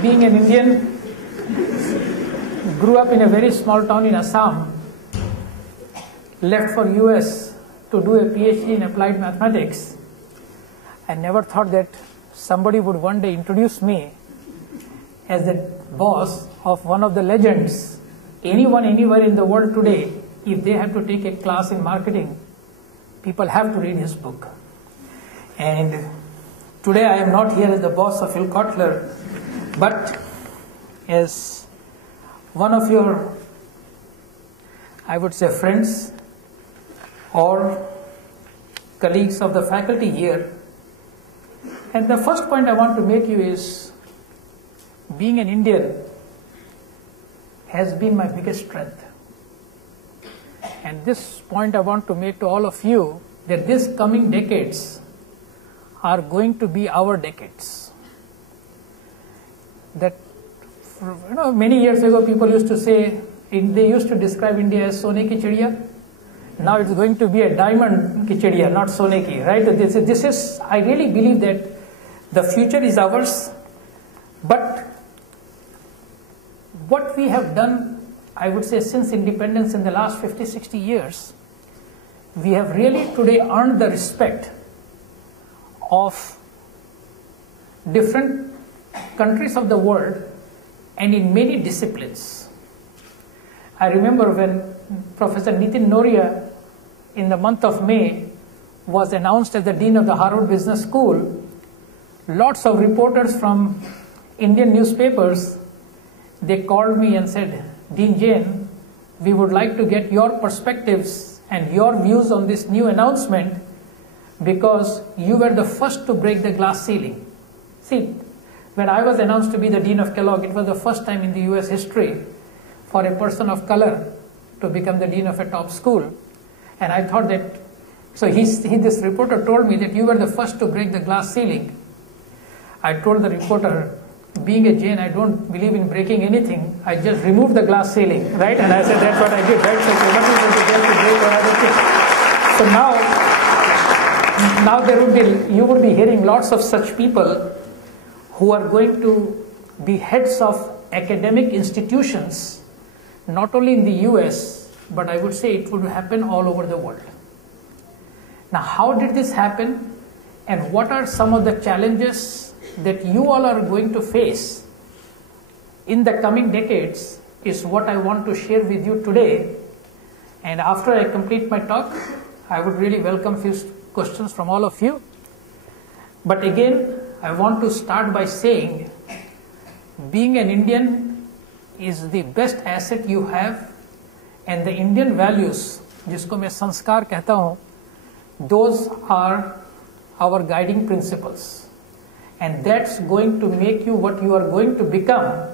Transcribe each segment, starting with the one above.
being an Indian, grew up in a very small town in Assam, left for US to do a PhD in applied mathematics. I never thought that somebody would one day introduce me as the boss of one of the legends. Anyone, anywhere in the world today, if they have to take a class in marketing, people have to read his book. And today I am not here as the boss of Phil Kotler, but as one of your, I would say, friends or colleagues of the faculty here. And the first point I want to make you is, being an Indian has been my biggest strength. And this point I want to make to all of you, that these coming decades are going to be our decades. That, many years ago people used to say, they used to describe India as Sone ki chidiya. Now it's going to be a diamond ki chidiya, not Sone ki, right? This is, I really believe that the future is ours, but what we have done, I would say, since independence in the last 50, 60 years, we have really today earned the respect of different countries of the world and in many disciplines. I remember when Professor Nitin Noria in the month of May was announced as the Dean of the Harvard Business School, lots of reporters from Indian newspapers, they called me and said, Dean Jain, we would like to get your perspectives and your views on this new announcement, because you were the first to break the glass ceiling. See, when I was announced to be the Dean of Kellogg, it was the first time in the US history for a person of color to become the Dean of a top school. And I thought that, so this reporter told me that you were the first to break the glass ceiling. I told the reporter, being a Jain, I don't believe in breaking anything. I just removed the glass ceiling, right? And I said, that's what I did, right? So what is going to get to break or other thing? So now you would be hearing lots of such people who are going to be heads of academic institutions, not only in the US, but I would say it would happen all over the world. Now, how did this happen? And what are some of the challenges that you all are going to face in the coming decades is what I want to share with you today. And after I complete my talk, I would really welcome few questions from all of you. But again, I want to start by saying, being an Indian is the best asset you have, and the Indian values, जिसको मैं संस्कार कहता हूँ, those are our guiding principles. And that's going to make you what you are going to become,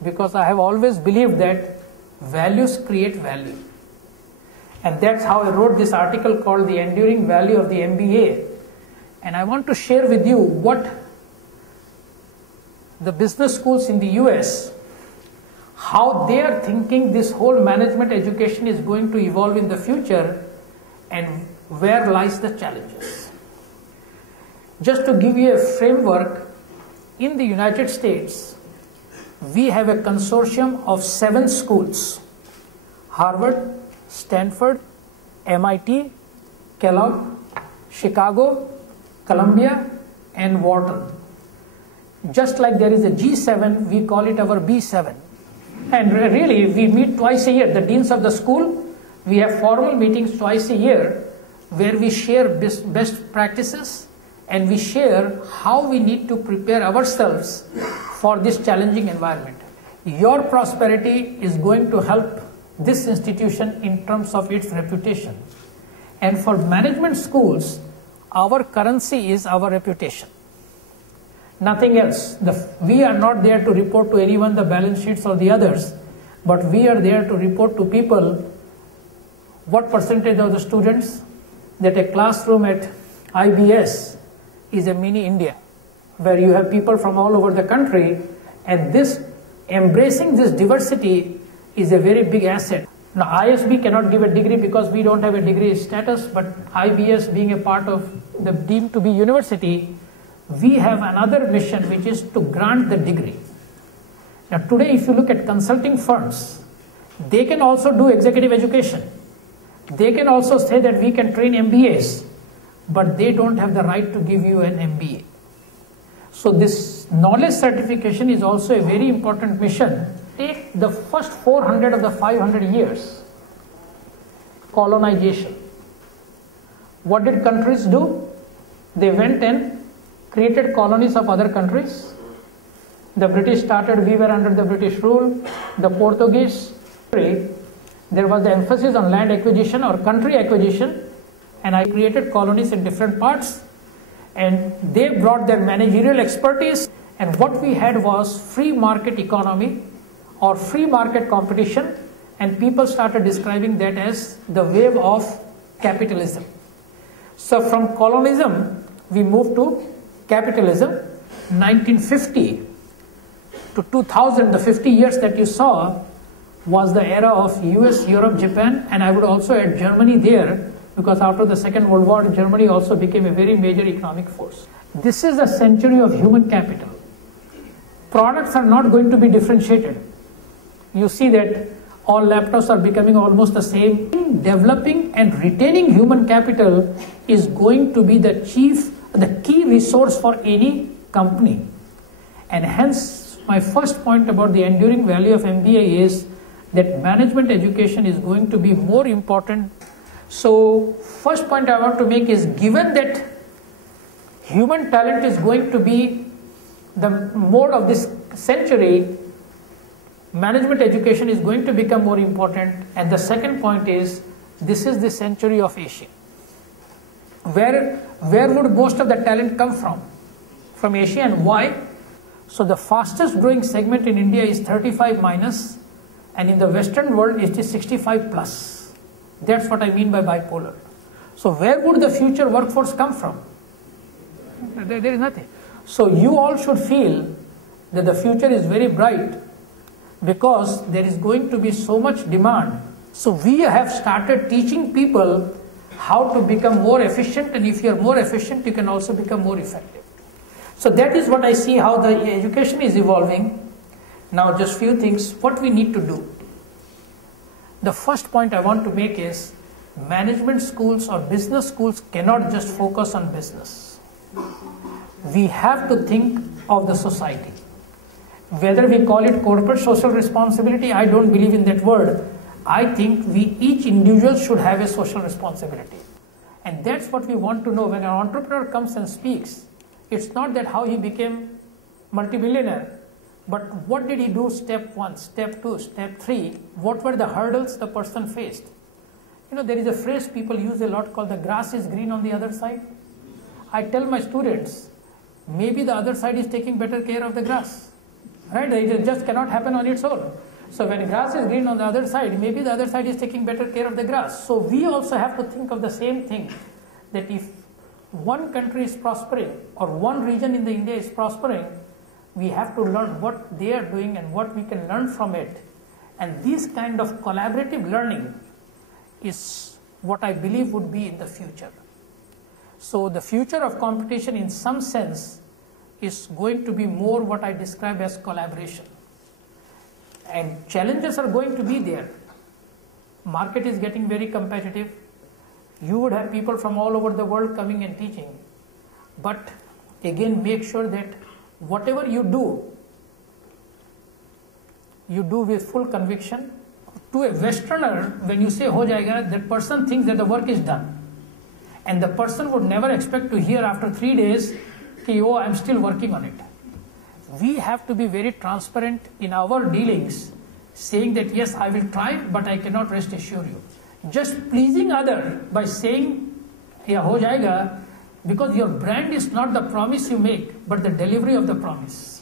because I have always believed that values create value. And that's how I wrote this article called The Enduring Value of the MBA. And I want to share with you what the business schools in the US, how they are thinking this whole management education is going to evolve in the future, and where lies the challenges. Just to give you a framework, in the United States, we have a consortium of 7 schools: Harvard, Stanford, MIT, Kellogg, Chicago, Columbia, and Wharton. Just like there is a G7, we call it our B7. And really, we meet twice a year. The deans of the school, we have formal meetings twice a year where we share best practices, and we share how we need to prepare ourselves for this challenging environment. Your prosperity is going to help this institution in terms of its reputation. And for management schools, our currency is our reputation. Nothing else. We are not there to report to anyone the balance sheets or the others, but we are there to report to people what percentage of the students, that a classroom at IBS is a mini India, where you have people from all over the country, and this embracing this diversity is a very big asset. Now, ISB cannot give a degree because we don't have a degree status, but IBS being a part of the deemed to be university, we have another mission, which is to grant the degree. Now today if you look at consulting firms, they can also do executive education. They can also say that we can train MBAs, but they don't have the right to give you an MBA. So this knowledge certification is also a very important mission. Take the first 400 of the 500 years, colonization. What did countries do? They went and created colonies of other countries. The British started, we were under the British rule. The Portuguese, there was the emphasis on land acquisition or country acquisition, and I created colonies in different parts, and they brought their managerial expertise, and what we had was free market economy or free market competition, and people started describing that as the wave of capitalism. So from colonialism we moved to capitalism. 1950 to 2000, the 50 years that you saw was the era of US, Europe, Japan, and I would also add Germany there, because after the Second World War, Germany also became a very major economic force. This is a century of human capital. Products are not going to be differentiated. You see that all laptops are becoming almost the same. Developing and retaining human capital is going to be the key resource for any company. And hence, my first point about the enduring value of MBA is that management education is going to be more important. So first point I want to make is, given that human talent is going to be the mode of this century, management education is going to become more important. And the second point is, this is the century of Asia. Where would most of the talent come from? From Asia, and why? So the fastest growing segment in India is 35 minus, and in the Western world it is 65 plus. That's what I mean by bipolar. So where would the future workforce come from? There is nothing. So you all should feel that the future is very bright, because there is going to be so much demand. So we have started teaching people how to become more efficient, and if you are more efficient, you can also become more effective. So that is what I see how the education is evolving. Now just few things, what we need to do. The first point I want to make is, management schools or business schools cannot just focus on business. We have to think of the society. Whether we call it corporate social responsibility, I don't believe in that word. I think each individual should have a social responsibility. And that's what we want to know. When an entrepreneur comes and speaks, it's not that how he became multimillionaire, but what did he do step 1, step 2, step 3, what were the hurdles the person faced. You know, there is a phrase people use a lot called the grass is green on the other side. I tell my students, maybe the other side is taking better care of the grass. Right? It just cannot happen on its own. So when grass is green on the other side, maybe the other side is taking better care of the grass. So we also have to think of the same thing, that if one country is prospering or one region in the India is prospering, we have to learn what they are doing and what we can learn from it. And this kind of collaborative learning is what I believe would be in the future. So the future of competition in some sense is going to be more what I describe as collaboration. And challenges are going to be there. Market is getting very competitive. You would have people from all over the world coming and teaching. But again, make sure that whatever you do with full conviction. To a Westerner, when you say ho jayega, that person thinks that the work is done. And the person would never expect to hear after 3 days, oh, I'm still working on it. We have to be very transparent in our dealings, saying that yes, I will try, but I cannot rest assure you. Just pleasing other by saying, yeah, ho jayega, because your brand is not the promise you make, but the delivery of the promise.